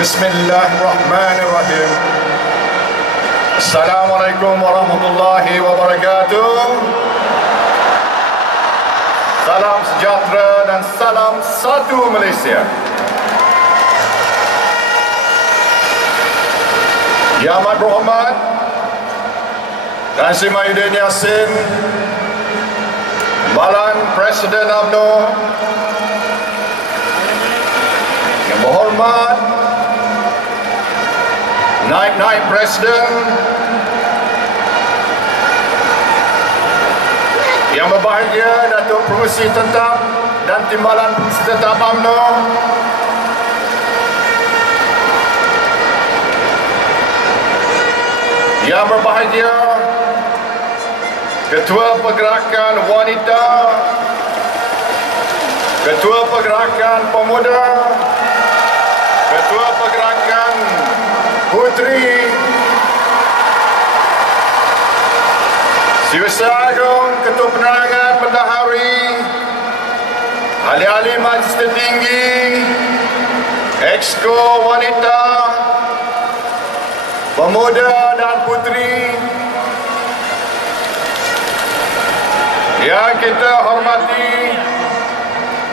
Bismillahirrahmanirrahim. Assalamualaikum warahmatullahi wabarakatuh. Salam sejahtera dan salam satu Malaysia. Yang amat berhormat Tan Sri Mahyudin Yassin, Timbalan Presiden UMNO, yang berhormat Naib Presiden, yang berbahagia Datuk Pengerusi Tetap dan Timbalan Pengerusi Tetap UMNO, yang berbahagia Ketua Pergerakan Wanita, Ketua Pergerakan Pemuda, Ketua Pergerakan Puteri, Setiausaha Agung, Ketua Penerangan Bendahari, ahli-ahli Majlis Tertinggi, Exco Wanita, Pemuda dan Puteri yang kita hormati,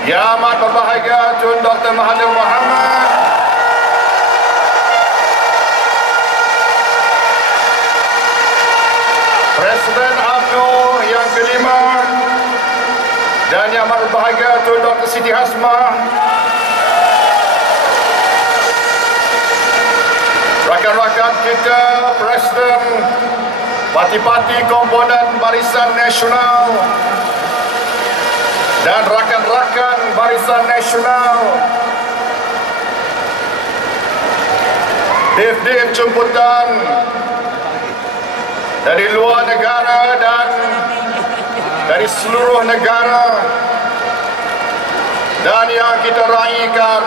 Yang amat berbahagia Tun Dr. Mahathir Mohamad, Presiden UMNO yang kelima, dan yang amat berbahagia Tun Dr. Siti Hasmah, rakan-rakan kita, Presiden parti-parti komponen Barisan Nasional dan rakan-rakan Barisan Nasional, div-div jemputan dari luar negara dan dari seluruh negara, dan yang kita raikan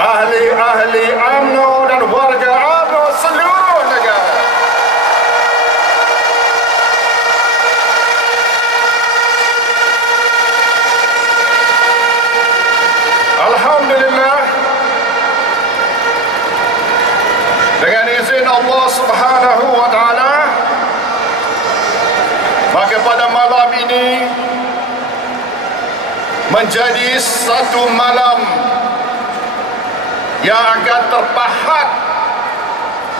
ahli-ahli UMNO dan warga UMNO seluruh negara. Alhamdulillah, dengan izin Allah Subhanahu wa taala, maka pada malam ini menjadi satu malam yang akan terpahat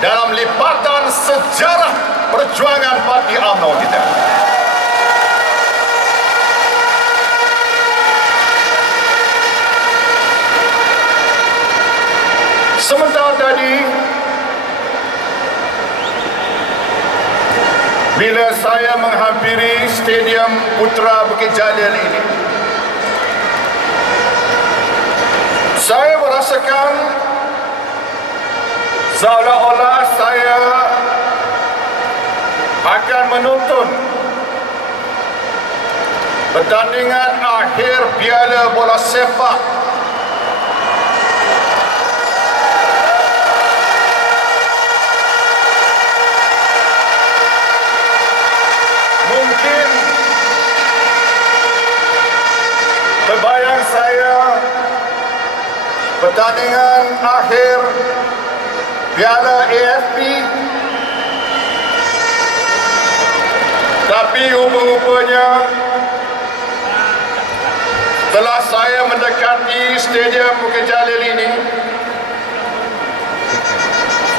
dalam lipatan sejarah perjuangan parti UMNO kita. Sementara tadi, bila saya menghampiri Stadium Putra Bukit Jalil ini, saya merasakan seolah-olah saya akan menonton pertandingan akhir Piala Bola Sepak mungkin terbayang saya pertandingan akhir Piala AFP, tapi rupa-rupanya setelah saya mendekati Stadium Bukit Jalil ini,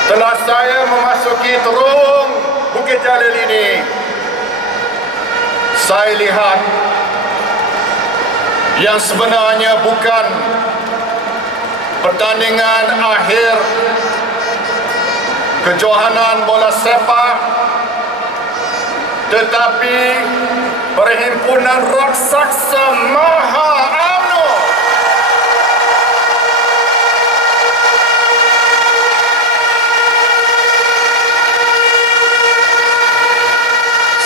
setelah saya memasuki terowong Bukit Jalil ini, saya lihat yang sebenarnya bukan pertandingan akhir kejohanan bola sepak, tetapi perhimpunan raksasa Maha UMNO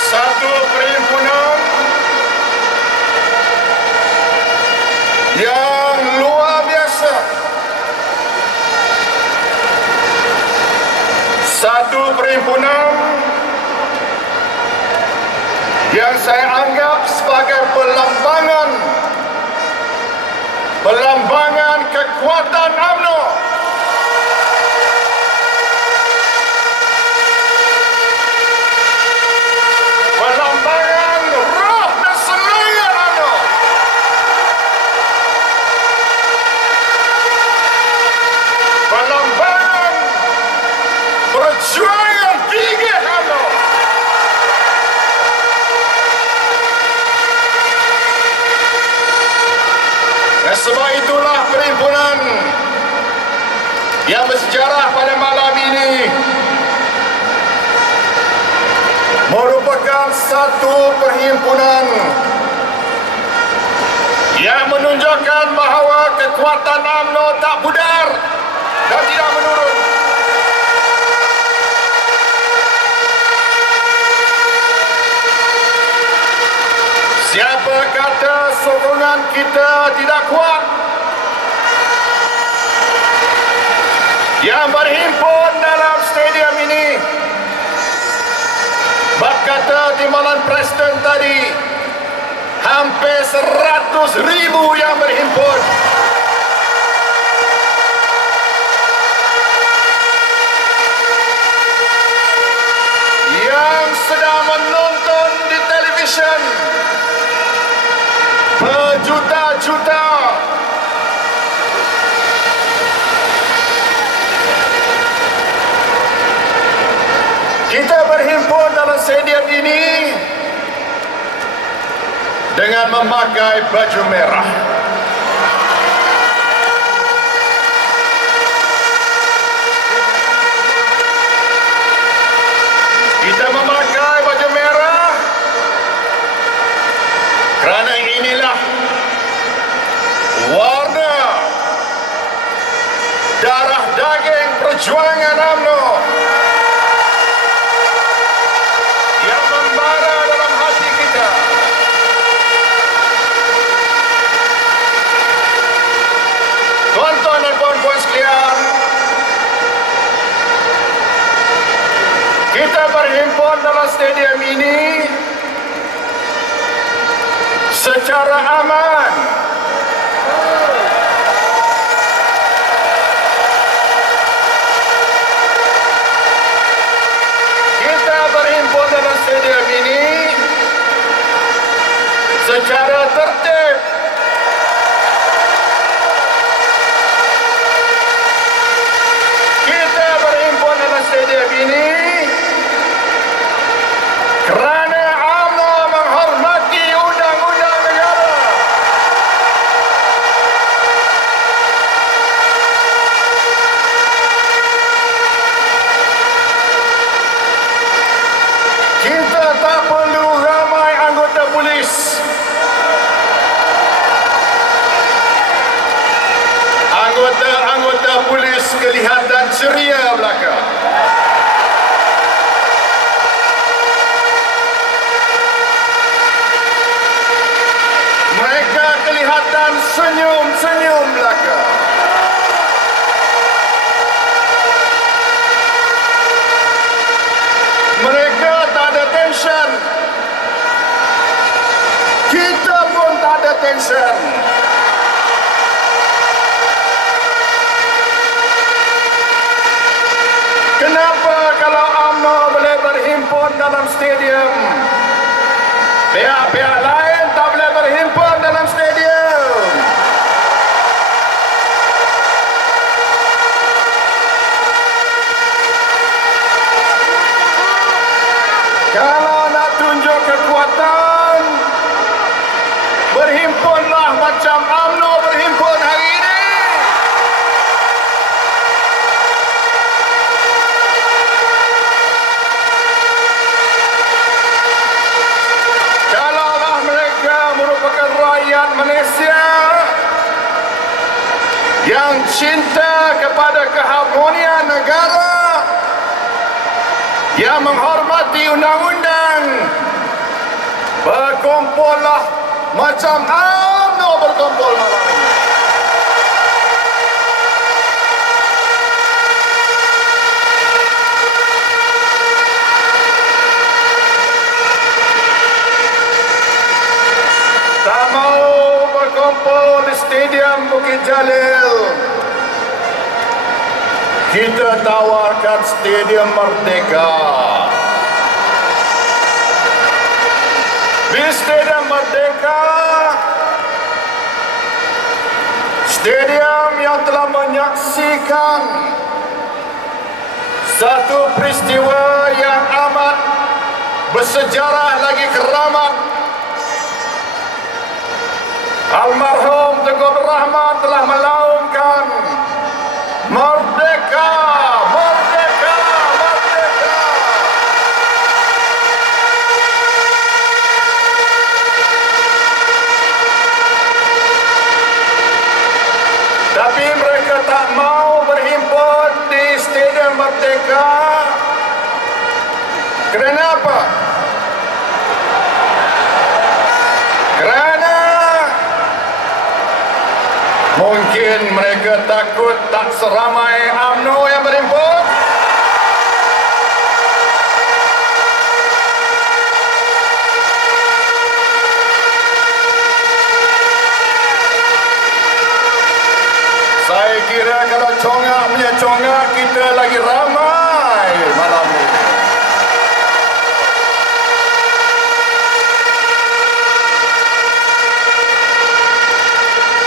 satu perhimpunan yang luar biasa, satu perhimpunan yang saya anggap sebagai pelambangan kekuatan kekuatan UMNO. Perlambangan roh dan semangat UMNO. Perlambangan perjuangan gigih UMNO. Dan sebab itulah perhimpunan yang bersejarah pada malam ini merupakan satu perhimpunan yang menunjukkan bahawa kekuatan UMNO tak pudar dan tidak menurun. Siapa kata sokongan kita tidak kuat? Yang berhimpun dalam stadium ini, bab kata timbalan Preston tadi, hampir 100,000 yang berhimpun. Yang sedang menonton di televisyen, berjuta-juta. Kita berhimpun dalam stadium ini dengan memakai baju merah. Kita memakai baju merah kerana inilah warna darah daging perjuangan UMNO yang membara dalam hati kita. Tuan-tuan dan puan-puan sekalian, kita berhimpun dalam stadium ini secara aman. Kita berhimpun dalam stadium ini secara tertib. Kita berhimpun dalam stadium ini kerana UMNO menghormati undang-undang negara. Kita tak perlu ramai anggota polis. Anggota polis kelihatan ceria belaka. Mereka kelihatan senyum-senyum belaka. Mereka tak ada tension. Kita pun tak ada tension. Kenapa kalau UMNO boleh berhimpun dalam stadium, pihak-pihak lain tak boleh berhimpun dalam stadium? Kalau nak tunjuk kekuatan, berhimpunlah macam UMNO berhimpun hari ini. Kalaulah mereka merupakan rakyat Malaysia yang cinta kepada keharmonian negara, yang menghormati undang-undang, berkumpullah macam UMNO berkumpul malam ini. Tak mau berkumpul di Stadium Bukit Jalil kita tawarkan Stadium Merdeka. Di Stadium Merdeka, stadium yang telah menyaksikan satu peristiwa yang amat bersejarah lagi keramat. Almarhum Tengku Abdul Rahman telah melaungkan Merdeka, Merdeka, Merdeka. Tapi mereka tak mau berhimpun di Stadium Merdeka. Kenapa? Kerana mungkin mereka takut tak seramai UMNO yang berhimpun. Saya kira kalau congak punya congak, kita lagi ramai malam ini.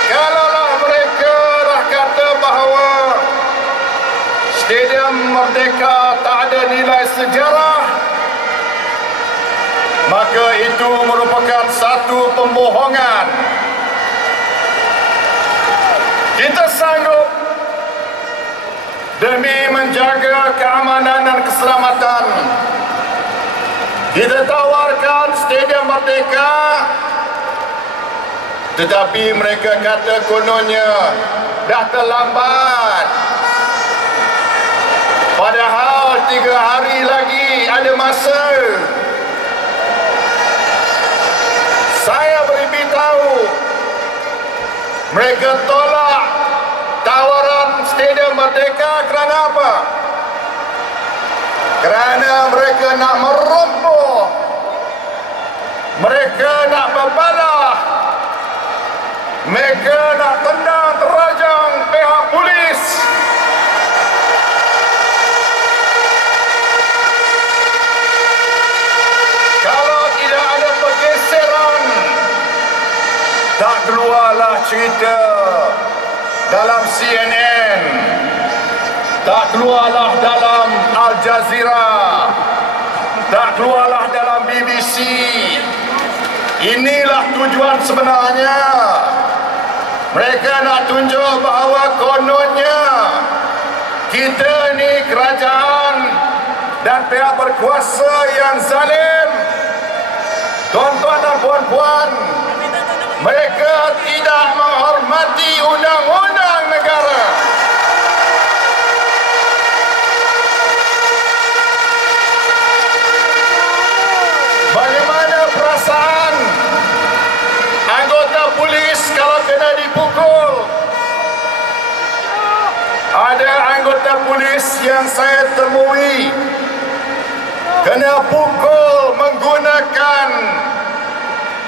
Kalaulah mereka dah kata bahawa Stadium Merdeka tak ada nilai sejarah, maka itu merupakan satu pembohongan. Kita sanggup demi menjaga keamanan dan keselamatan, kita tawarkan Stadium Merdeka, tetapi mereka kata kononnya dah terlambat. Padahal 3 hari lagi ada masa. Saya beritahu, mereka tolak tawaran Stadium Merdeka kerana apa? Kerana mereka nak meromboh, mereka nak berbalah, mereka nak tendang terajang pihak polis. Kalau tidak ada pergeseran, tak keluarlah cerita dalam CNN, tak keluarlah dalam Al Jazeera, tak keluarlah dalam BBC. Inilah tujuan sebenarnya. Mereka nak tunjuk bahawa kononnya kita ni kerajaan dan pihak berkuasa yang zalim. Tuan-tuan dan puan-puan, mereka tidak menghormati undang-undang negara. Bagaimana perasaan anggota polis kalau kena dipukul? Ada anggota polis yang saya temui kena pukul menggunakan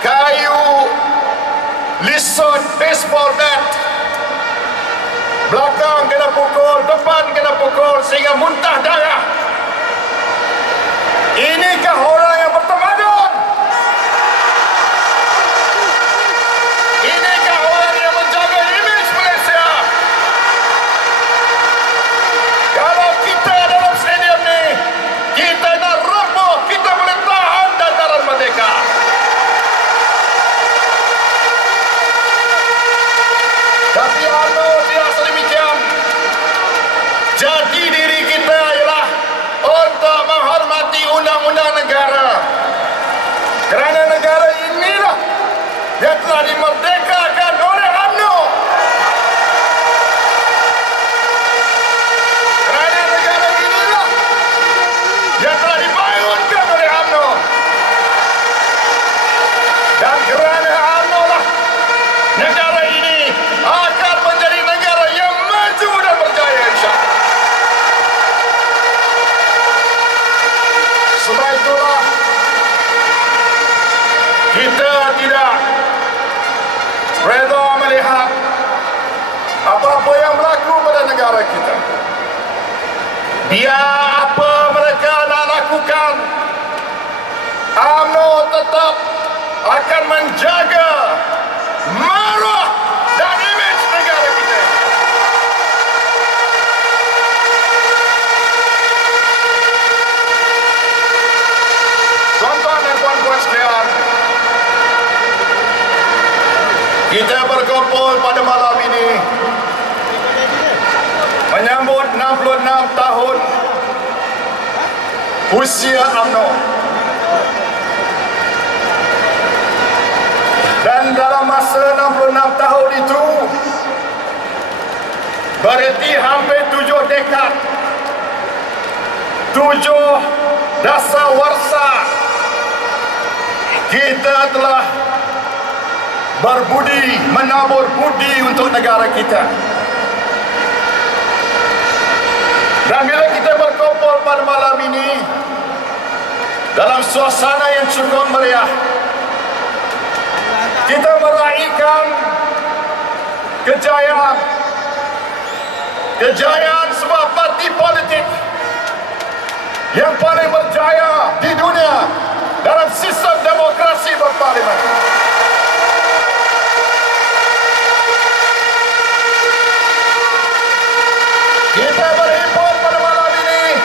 kayu lisut baseball bat. Belakang kena pukul, depan kena pukul sehingga muntah darah. Inikah orang yang bertamadun? Inikah orang yang menjaga imej Malaysia? Kalau kita dalam stadium ni, kita nak roboh, kita boleh tahan dataran Merdeka. Tapi UMNO tidak sedemikian. Jati diri kita ialah untuk menghormati undang-undang negara. Kerana negara inilah yang telah dimerdekakan oleh UMNO. Kerana negara inilah yang telah dibangunkan oleh UMNO. Dan kerana UMNO lah negara ini akan menjadi negara yang maju dan berjaya, insya-Allah. Sebab itulah kita tidak reda melihat apa-apa yang berlaku pada negara kita. biar apa mereka nak lakukan, UMNO tetap akan menjaga maruah dan imej negara kita. Tuan-tuan dan puan-puan sekalian, kita berkumpul pada malam ini menyambut 66 tahun usia UMNO. Dan dalam masa 66 tahun itu berarti hampir 7 dekad, 7 dasawarsa kita telah berbudi, menabur budi untuk negara kita. Dan bila kita berkumpul pada malam ini dalam suasana yang cukup meriah, kita meraihkan kejayaan sebuah parti politik yang paling berjaya di dunia dalam sistem demokrasi berparlimen. Kita berhimpun pada malam ini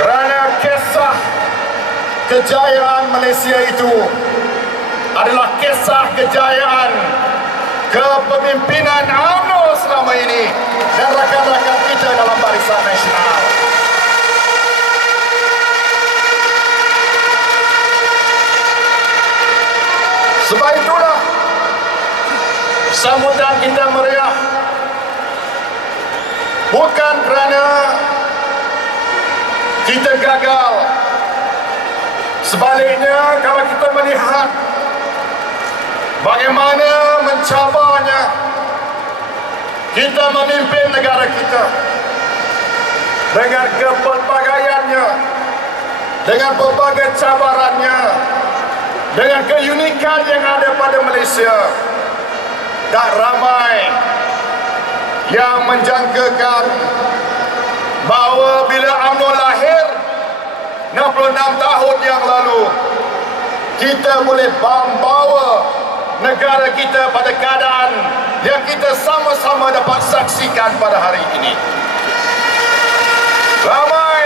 kerana kisah kejayaan Malaysia itu adalah kisah kejayaan kepemimpinan UMNO selama ini dan rakan-rakan kita dalam Barisan Nasional. Sebab itulah sambutan kita meriah, bukan kerana kita gagal. Sebaliknya, kalau kita melihat bagaimana mencabarnya kita memimpin negara kita dengan kepelbagaiannya, dengan berbagai cabarannya, dengan keunikan yang ada pada Malaysia, tak ramai yang menjangkakan bahawa bila UMNO lahir 66 tahun yang lalu, kita boleh membawa negara kita pada keadaan yang kita sama-sama dapat saksikan pada hari ini. Ramai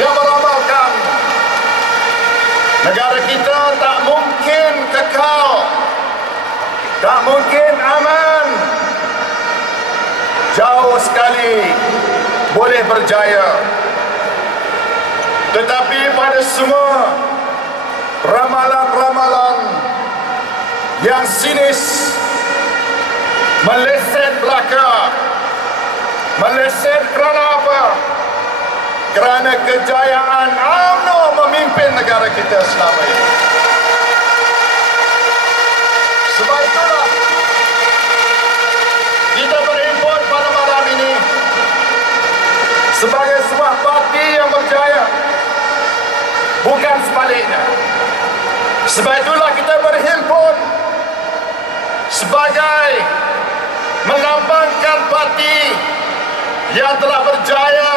yang meramalkan negara kita tak mungkin kekal, tak mungkin aman, jauh sekali boleh berjaya. Tetapi pada semua ramalan-ramalan yang sinis, meleset belaka, meleset kerana apa? Kerana kejayaan UMNO memimpin negara kita selama ini. Sebab itulah kita berhimpun pada malam ini sebagai sebuah parti yang berjaya, bukan sebaliknya. Sebab itulah kita berhimpun sebagai melambangkan parti yang telah berjaya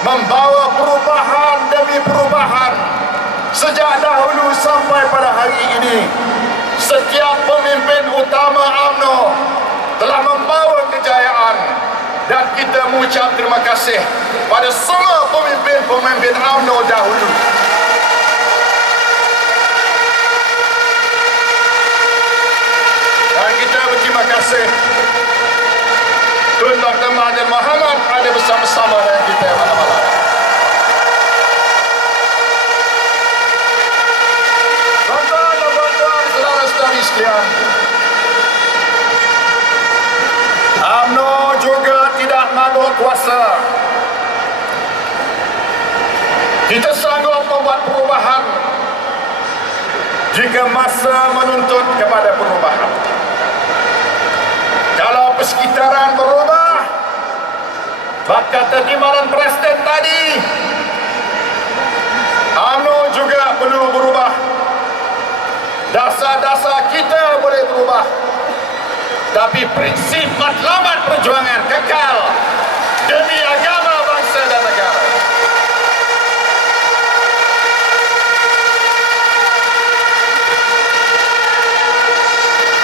membawa perubahan demi perubahan sejak dahulu sampai pada hari ini. Setiap pemimpin utama UMNO telah membawa kejayaan dan kita mengucap terima kasih pada semua pemimpin-pemimpin UMNO dahulu. Dan kita berterima kasih Tun Dr. Mahathir Mohamad ada bersama-sama dengan kita malam-malam. Tuan-tuan dan puan-puan, saudara-saudari sekalian, UMNO juga tidak mengandung kuasa. Kita sanggup membuat perubahan jika masa menuntut kepada perubahan. Kalau persekitaran berubah, bab kata timbalan Presiden tadi, UMNO juga perlu berubah. Dasar-dasar kita boleh berubah, tapi prinsip matlamat perjuangan kekal demi agama, bangsa dan negara.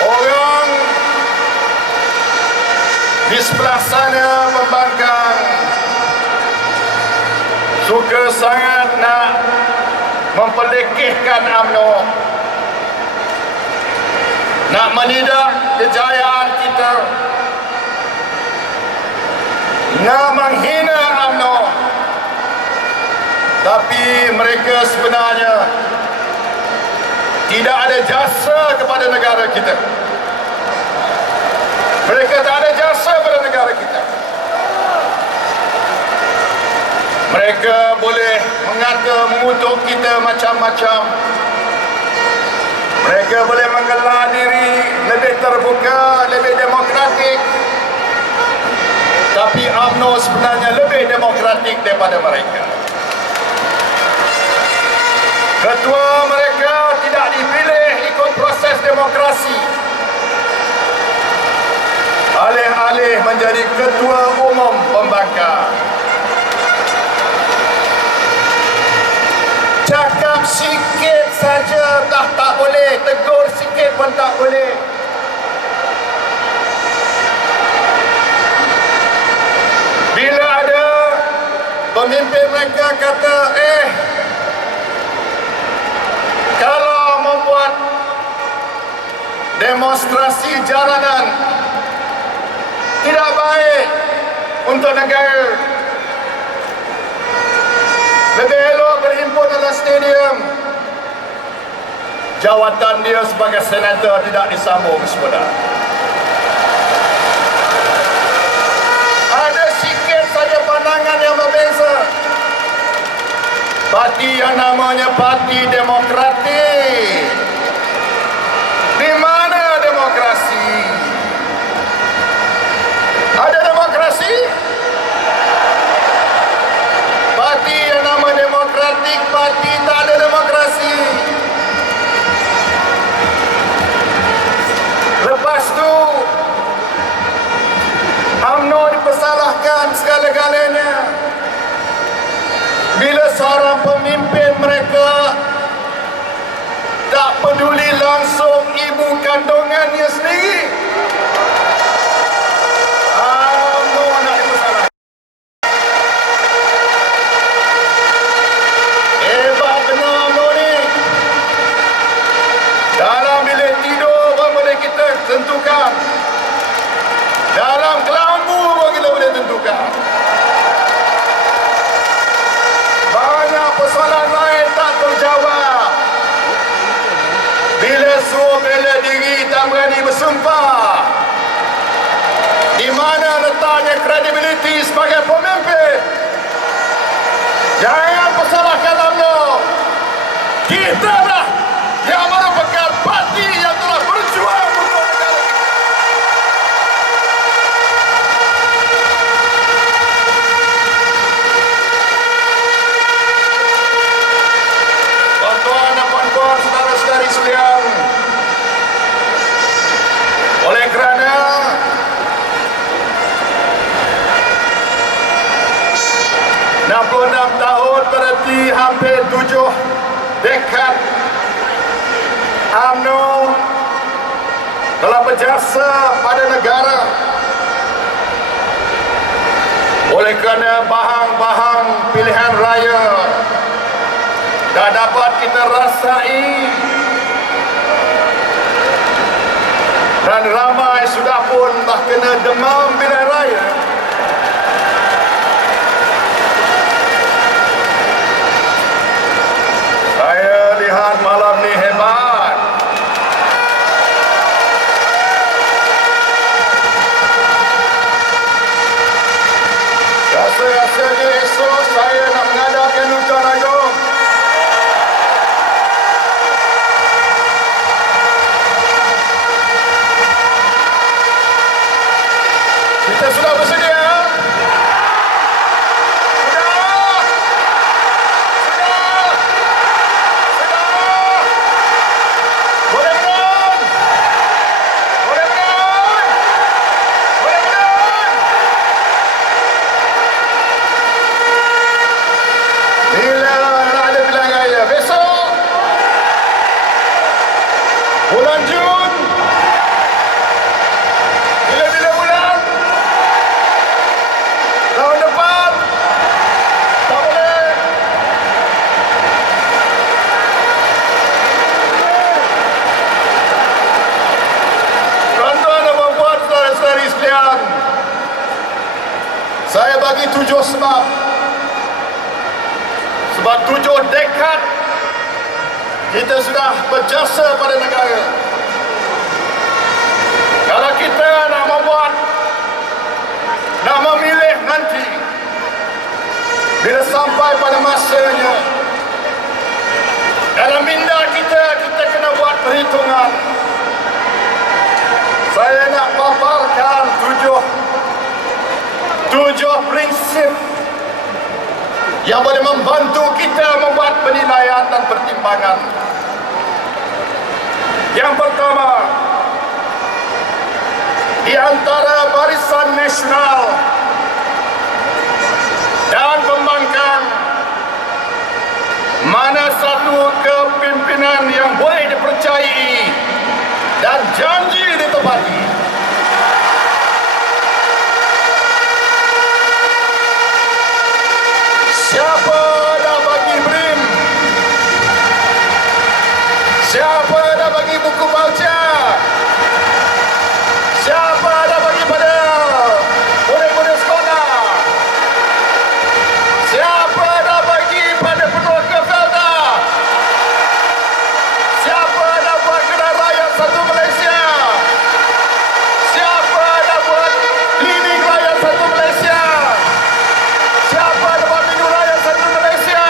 Orang di sebelah sana membangkang, suka sangat nak memperlekehkan UMNO, nak menidak kejayaan kita, nak menghina UMNO. Tapi mereka sebenarnya tidak ada jasa kepada negara kita. Mereka tak ada jasa pada negara kita. Mereka boleh mengata, mengutuk kita macam-macam. Mereka boleh menggelar diri lebih terbuka, lebih demokratik. Tapi UMNO sebenarnya lebih demokratik daripada mereka. Ketua mereka tidak dipilih ikut proses demokrasi. Alih-alih menjadi ketua umum pembangkang. Cakap sikit saja dah tak boleh, tegur sikit pun tak boleh. Bila ada pemimpin mereka kata, kalau membuat demonstrasi jalanan tidak baik untuk negara, lebih elok berhimpun dalam stadium. Jawatan dia sebagai senator tidak disambung, saudara. Ada sikit saja pandangan yang berbeza. Parti yang namanya Parti Demokratik. Di mana demokrasi? Ada demokrasi? Parti yang nama Demokratik, parti tak ada demokrasi. Lepas tu UMNO dipersalahkan segala-galanya. Bila seorang pemimpin mereka tak peduli langsung ibu kandungannya sendiri, UMNO nak dipersalahkan. Hebat benar UMNO ni. Dalam bilik tidur pun boleh kita tentukan. Dalam kelambu pun kita boleh tentukan. Banyak persoalan lain tak terjawab. Bila suruh bela diri tak berani bersumpah. Di mana letaknya kredibiliti sebagai pemimpin? Jangan persalahkan UMNO. Kita lah yang merupakan parti yang telah berjuang untuk negara kita. Tuan-tuan dan puan-puan, saudara-saudari sekalian, oleh kerana 66 tahun berarti hampir 7 dekad UMNO telah berjasa pada negara. Oleh kerana bahang-bahang pilihan raya dah dapat kita rasai dan ramai sudah pun dah kena demam pilihan raya. Saya lihat malam ni hebat. Rasa-rasanya esok saya nak mengadakan hujan agung. Kita sudah bersedia? bagi 7 sebab. Sebab 7 dekad kita sudah berjasa pada negara. Kalau kita nak membuat, nak memilih nanti, bila sampai pada masanya, dalam minda kita kena buat perhitungan. Saya nak paparkan 7 prinsip yang boleh membantu kita membuat penilaian dan pertimbangan. Yang pertama, di antara Barisan Nasional dan Pembangkang, mana satu kepimpinan yang boleh dipercayai dan janji ditepati? Siapa dah bagi BRIM? Siapa dah bagi buku voucher? Siapa dah bagi pada murid-murid sekolah? Siapa dah bagi pada peneroka Felda? Siapa dah buat Gerai Raya Satu Malaysia? Siapa dah buat Klinik Raya Satu Malaysia? Siapa dah buat Minggu Raya Satu Malaysia?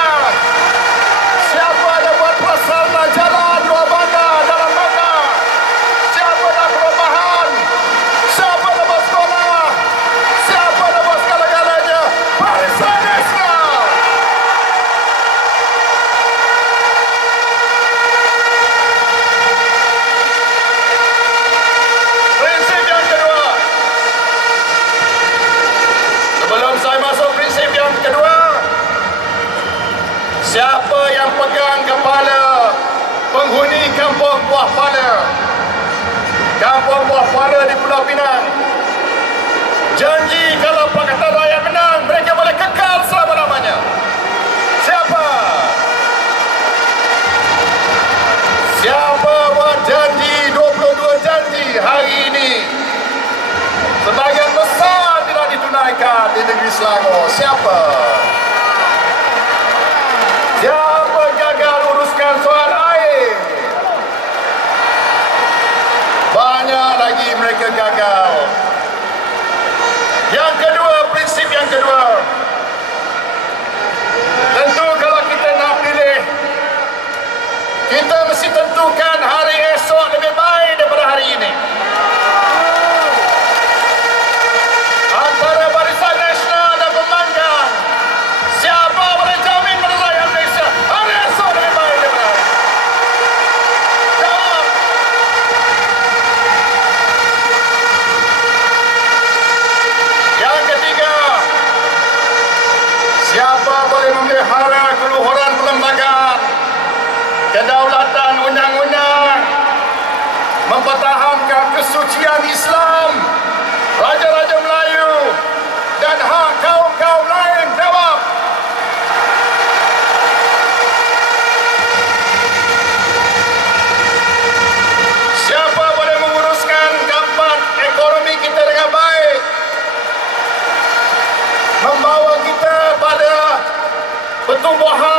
Siapa dah buat prasarana jalan dua bandar dalam bandar? Siapa dah perumahan? Siapa dah buat sekolah? Siapa dah buat segala-galanya? Barisan Nasional! Prinsip yang kedua. Sebelum saya masuk prinsip yang kedua, siapa yang pegang kepala penghuni Kampung Buah Pala? Kampung Buah Pala di Pulau Pinang janji kalau Pakatan Rakyat menang, mereka boleh kekal selama-lamanya. Siapa? Siapa buat janji 22 janji hari ini? Sebahagian besar tidak ditunaikan di negeri Selangor. Siapa? Siapa gagal uruskan soal air? Banyak lagi mereka gagal. Yang kedua, prinsip yang kedua. Tentu kalau kita nak pilih, kita mesti tentukan hari esok lebih baik daripada hari ini. Antara Barisan Nasional dan Pembangkang, siapa boleh jamin pada rakyat Malaysia hari esok lebih baik daripada hari ini? Jawab. Yang ketiga, siapa boleh memelihara keluhuran perlembagaan, kedaulatan undang-undang, mempertahankan kesucian Islam, Raja-Raja Melayu dan hak kaum-kaum lain? Jawab. Siapa boleh menguruskan gambar ekonomi kita dengan baik, membawa kita pada pertumbuhan